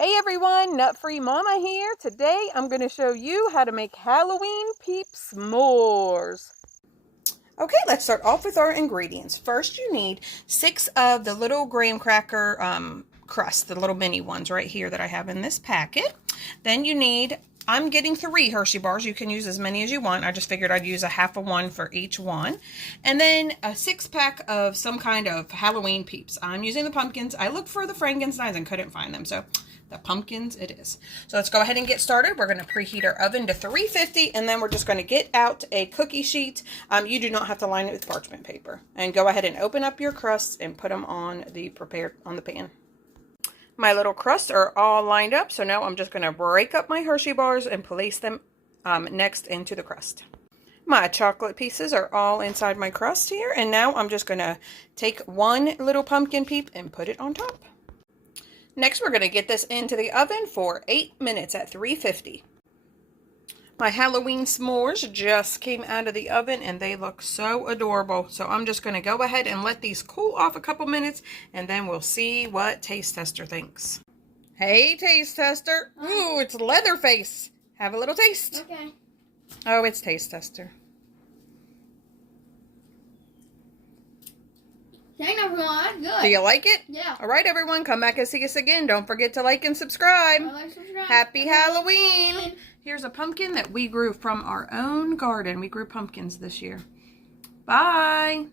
Hey everyone, Nut Free Mama here. Today I'm going to show you how to make Halloween Peeps s'mores. Okay, let's start off with our ingredients. First you need 6 of the little graham cracker crusts, the little mini ones right here that I have in this packet. Then you need, I'm getting 3 Hershey bars. You can use as many as you want. I just figured I'd use a half of one for each one. And then a 6-pack of some kind of Halloween Peeps. I'm using the pumpkins. I looked for the Frankensteins and couldn't find them, so the pumpkins it is. So let's go ahead and get started. We're going to preheat our oven to 350, and then we're just going to get out a cookie sheet. You do not have to line it with parchment paper. And go ahead and open up your crusts and put them on the pan. My little crusts are all lined up, so now I'm just going to break up my Hershey bars and place them next into the crust. My chocolate pieces are all inside my crust here, and now I'm just going to take one little pumpkin peep and put it on top. Next, we're going to get this into the oven for 8 minutes at 350. My Halloween s'mores just came out of the oven and they look so adorable. So I'm just going to go ahead and let these cool off a couple minutes and then we'll see what Taste Tester thinks. Hey, Taste Tester. Ooh, it's Leatherface. Have a little taste. Okay. Oh, it's Taste Tester. Dang, everyone, good. Do you like it? Yeah. All right, everyone, come back and see us again. Don't forget to like and subscribe. Happy Halloween. Here's a pumpkin that we grew from our own garden. We grew pumpkins this year. Bye.